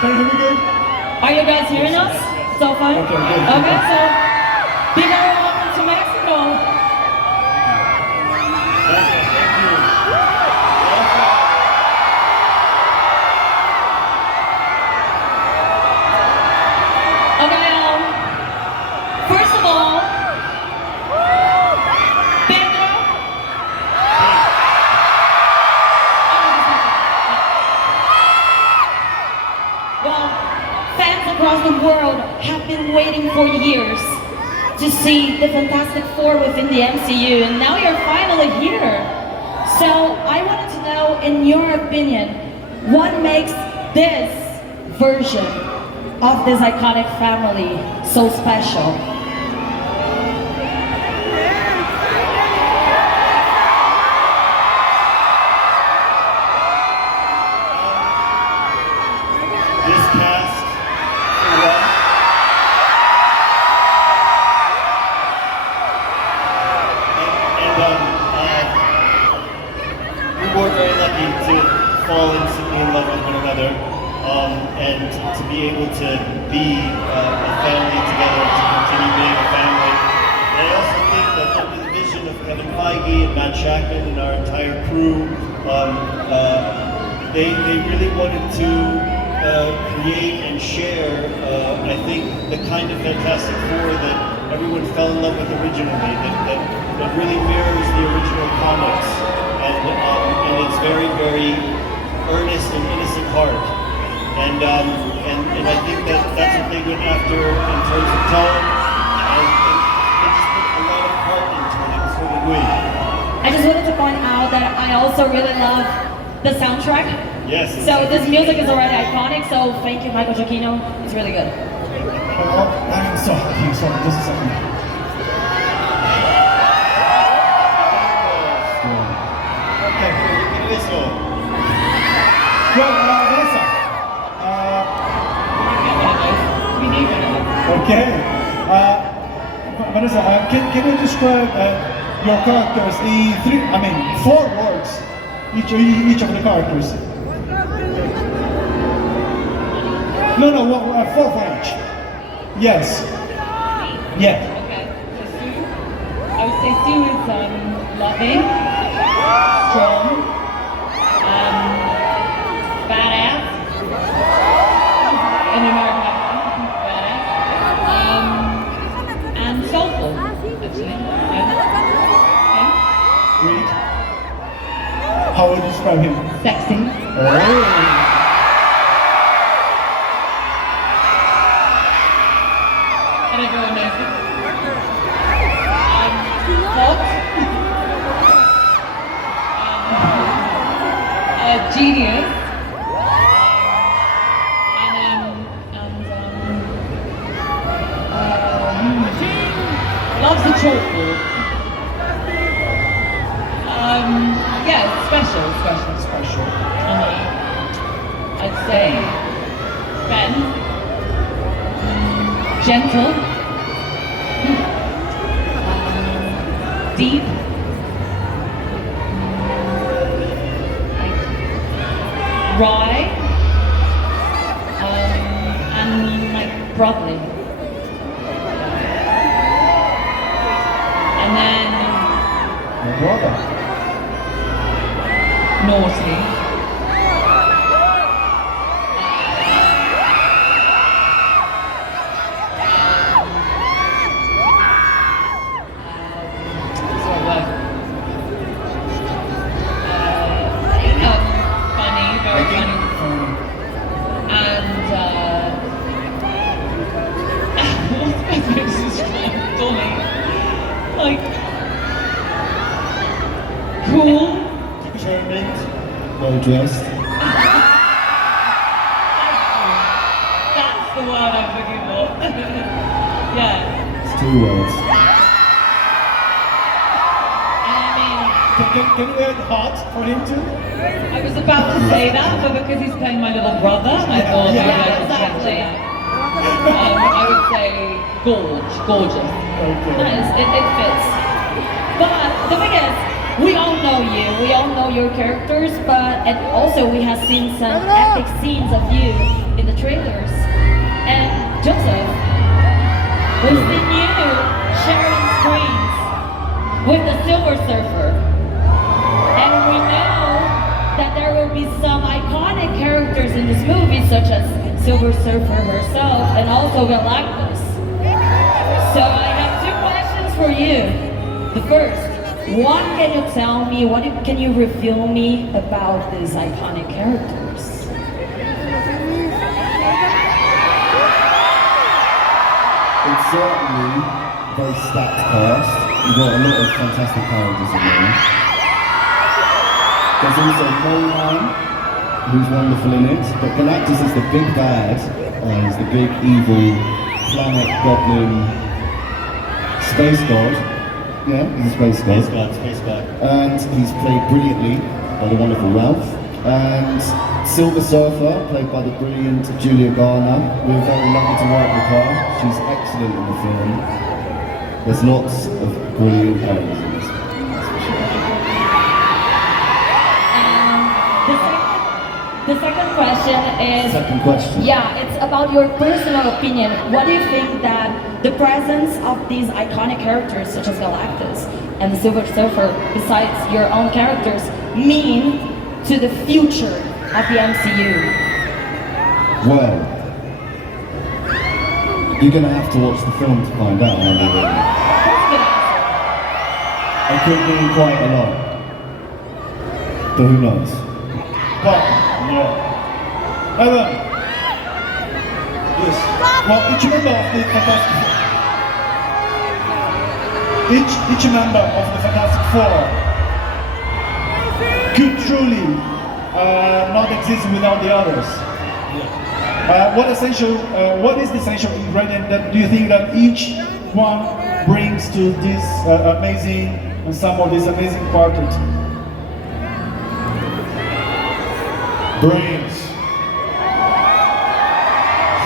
Can you hear me good? Are you guys hearing us so far? Okay, good. Okay, so be very welcome to Mexico. Thank you. Okay, first of all, Pedro. Well, fans across the world have been waiting for years to see the Fantastic Four within the MCU, and now you're finally here. So I wanted to know, in your opinion, what makes this version of this iconic family so special? This cast, for one, we were very lucky to fall instantly in love with one another, and to be able to be a family together, to continue being a family. And I also think that under the vision of Kevin Feige and Matt Shackman and our entire crew, they really wanted to create and share, I think, the kind of Fantastic Four that everyone fell in love with originally, that really mirrors the original comics, and it's very, very earnest and innocent heart. And I think that's what they went after in terms of tone, and they just put a lot of heart into it, and so did we. I just wanted to point out that I also really love the soundtrack. Yes. So this music is already iconic, so thank you, Michael Giacchino. It's really good. I'm so happy. Sorry, just a second. Okay. Well, Vanessa. Okay. Vanessa, can you describe your characters in 4 words? Each of the characters. No, 4 for each. Yes. Yeah. Okay. So Sue, I would say Sue is loving, strong, badass, in the American accent, badass, and soulful, actually. Yeah. Reed. How would you describe him? Sexy. Oh. And everyone knows it. Hot. Genius. Loves the chalkboard. Yeah, special. I'd say Ben. Gentle. Deep. Wry. And like brotherly. And then My brother. naughty. Funny, very funny. And what's my describe Dolly? Like cool. Determined. Well dressed. That's the word I'm looking for. Yeah. It's 2 words. And I mean, Can you add hot for him too? I was about to say that, but because he's playing my little brother, I thought maybe I could change it. I would say gorgeous. Okay. Nice, it fits. But the thing is, we all know you, we all know your characters, and also we have seen some epic scenes of you in the trailers. And Joseph, we've seen you sharing screens with the Silver Surfer. And we know that there will be some iconic characters in this movie, such as Silver Surfer herself and also Galactus. So I have two questions for you. The first, what can you tell me, can you reveal me about these iconic characters? It's certainly a very stacked cast. You've got a lot of fantastic characters in there. There's also Moleman, who's wonderful in it, but Galactus is the big bad, he's the big evil planet goblin space god. Yeah, he's a space god. Space god. And he's played brilliantly by the wonderful Ralph. And Silver Surfer, played by the brilliant Julia Garner. We're very lucky to work with her. She's excellent in the film. There's lots of brilliant elements in this. The second question is... Second question. Yeah, it's about your personal opinion. What do you think that the presence of these iconic characters such as Galactus and the Silver Surfer, besides your own characters, mean to the future of the MCU? Well, you're going to have to watch the film to find out, aren't you? That's a good answer. It could mean quite a lot. But who knows? Well, yeah. Evan. Yes. Well, each member of the Fantastic each member of the Fantastic Four could truly not exist without the others. What is the essential ingredient that do you think that each one brings to this amazing and some of this amazing quartet? Brains,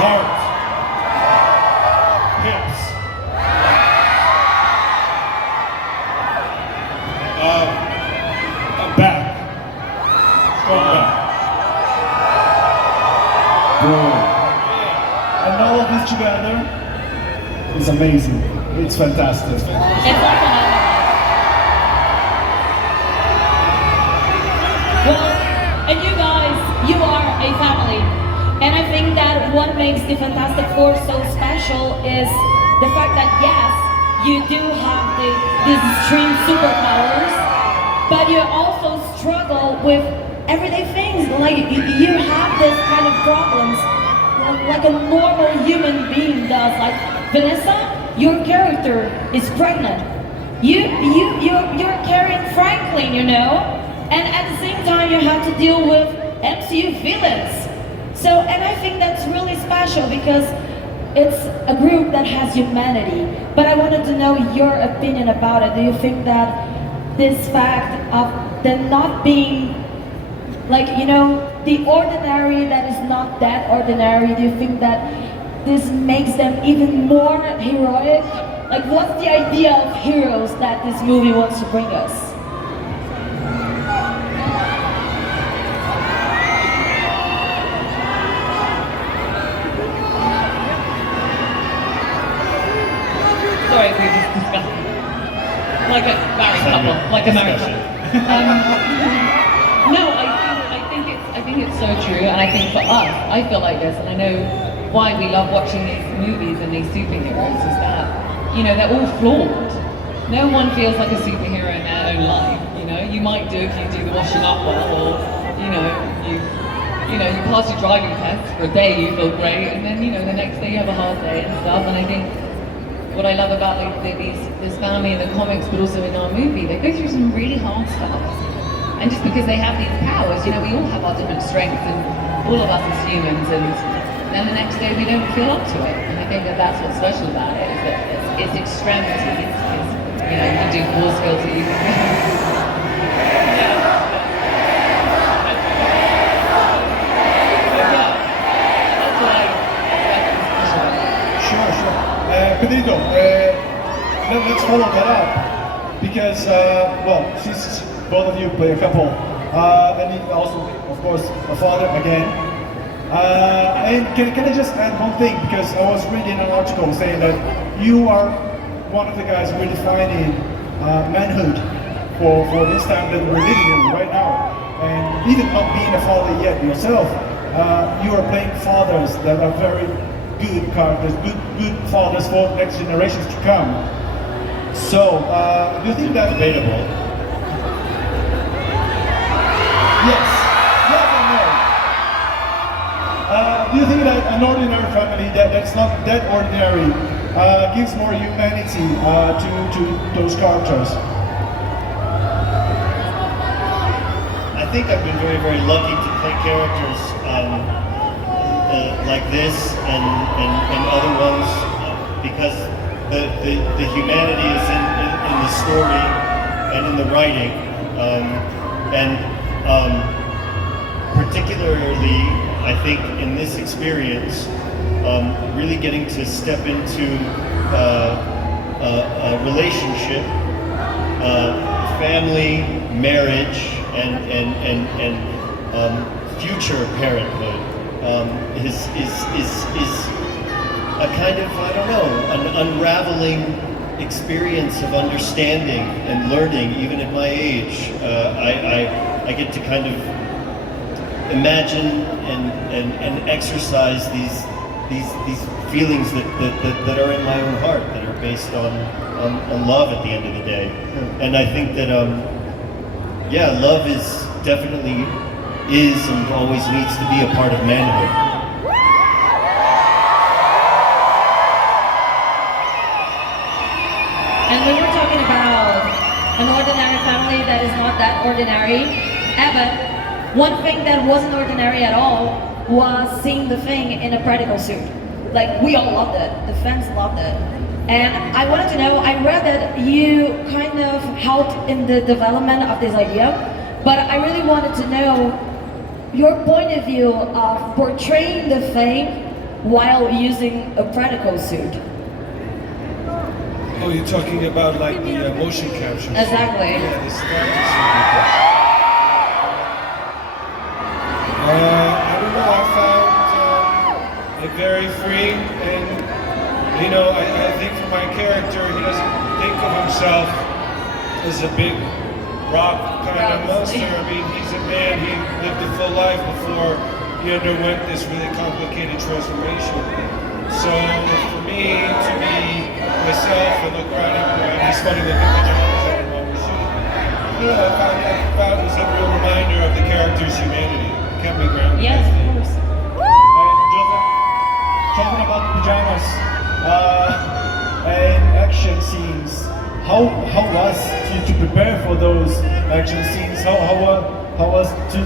heart, hips, a back, strong back. And all of this together is amazing. It's fantastic. It's phenomenal. Well, and you guys, you are a family. And I think that what makes the Fantastic Four so special is the fact that yes, you do have these extreme superpowers, but you also struggle with everyday things. Like you have this kind of problems like a normal human being does. Like Vanessa, your character is pregnant. You're carrying Franklin, you know? And at the same time, you have to deal with MCU villains. So, and I think that's really special because it's a group that has humanity. But I wanted to know your opinion about it. Do you think that this fact of them not being, like, you know, the ordinary that is not that ordinary, do you think that this makes them even more heroic? Like, what's the idea of heroes that this movie wants to bring us? Sorry, we were just discussing. Like a married couple. Like a married couple. No, I think it's so true, and I think for us, I feel like this, and I know why we love watching these movies and these superheroes is that, you know, they're all flawed. No one feels like a superhero in their own life. You know, you might do if you do the washing up well, or you pass your driving test for a day, you feel great, and then the next day you have a hard day and stuff. And I think what I love about this family in the comics, but also in our movie, they go through some really hard stuff. And just because they have these powers, we all have our different strengths, and all of us as humans, and then the next day we don't feel up to it. And I think that that's what's special about it, is that it's extremity. You can do force fields that you can that's what I special. Sure. Pedro, let's follow that up because, since both of you play a couple, and he also, of course, a father again. And can I just add one thing? Because I was reading an article saying that you are one of the guys redefining manhood for this time that we're living in right now. And even not being a father yet yourself, you are playing fathers that are very good characters, good fathers for next generations to come. So, do you think that... Debatable. Yes, yes and no. Do you think that an ordinary family that's not that ordinary gives more humanity to those characters? I think I've been very, very lucky to play characters like this and other ones because the humanity is in the story and in the writing. Particularly, I think in this experience, really getting to step into a relationship, family, marriage, and future parenthood is a kind of, I don't know, an unraveling experience of understanding and learning, even at my age. I get to kind of imagine and exercise these feelings that are in my own heart, that are based on love at the end of the day. And I think that yeah, love is definitely and always needs to be a part of manhood. And we were talking about an ordinary family that is not that ordinary. But one thing that wasn't ordinary at all was seeing the Thing in a practical suit. Like, we all loved it. The fans loved it. And I wanted to know, I read that you kind of helped in the development of this idea, but I really wanted to know your point of view of portraying the Thing while using a practical suit. Oh, you're talking about like the motion capture. Exactly. Yeah, the statues. I don't know, I found it very freeing, and you know, I think for my character, he doesn't think of himself as a big rock kind of monster. I mean, he's a man, he lived a full life before he underwent this really complicated transformation. So for me to be myself and look around and he's funny looking pajamas and while we're shooting, I found it was a real reminder of the character's humanity. Kept me grounded. Yes, of course. And Joseph, talking about pajamas and action scenes, how was to prepare for those action scenes? How was to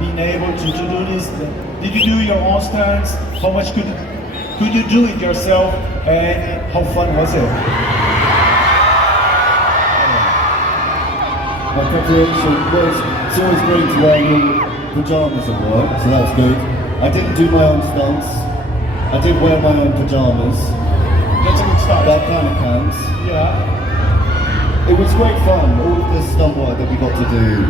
being able to do this? Did you do your own stunts? How much could you do it yourself? And how fun was it? My preparation was, it's always great to wear your pajamas at work, so that was good. I didn't do my own stunts. I did wear my own pajamas. That's a good start. That kind of counts. Yeah. It was great fun. All of this stunt work that we got to do,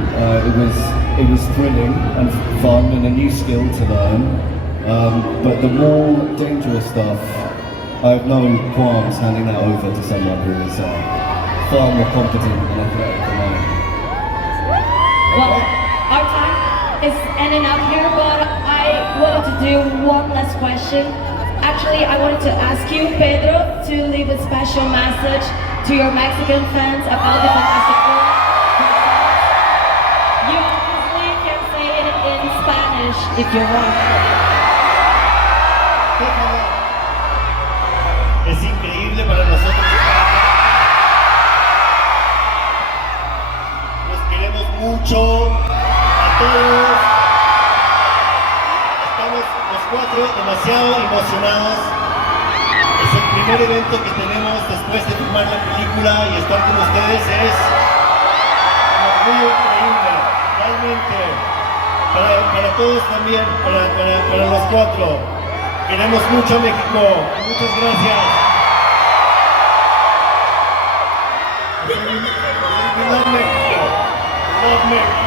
it was thrilling and fun and a new skill to learn. But the more dangerous stuff, I have no qualms handing that over to someone who is far more competent and athletic than I am. Well, our time is ending up here, but I wanted to do one last question. Actually, I wanted to ask you, Pedro, to leave a special message to your Mexican fans about the Fantastic Four. You obviously can say it in Spanish if you want. Es increíble para nosotros. Los queremos mucho a todos. Estamos los cuatro demasiado emocionados. Es el primer evento que tenemos después de filmar la película y estar con ustedes es muy increíble, realmente. Para todos también, para los cuatro. Queremos mucho a México. Muchas gracias. We love Mexico. Love Mexico.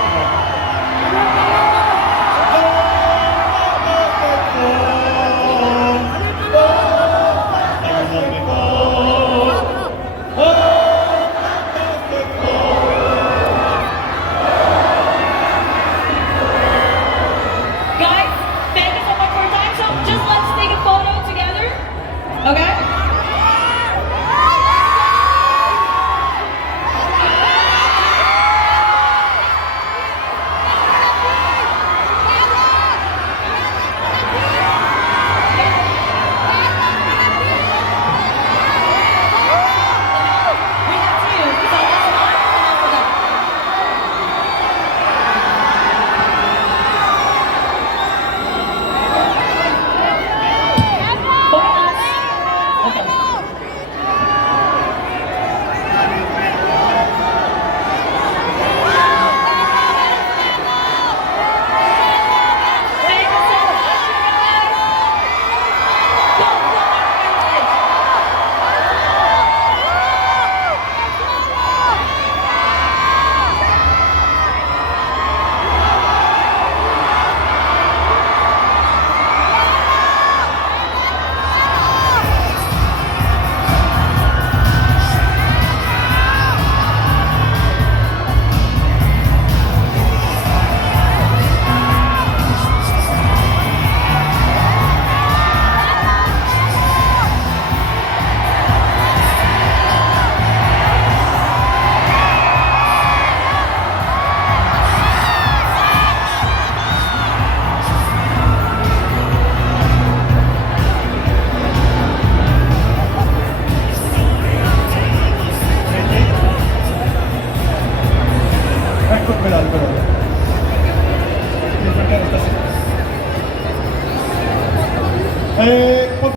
Espera, espera. Por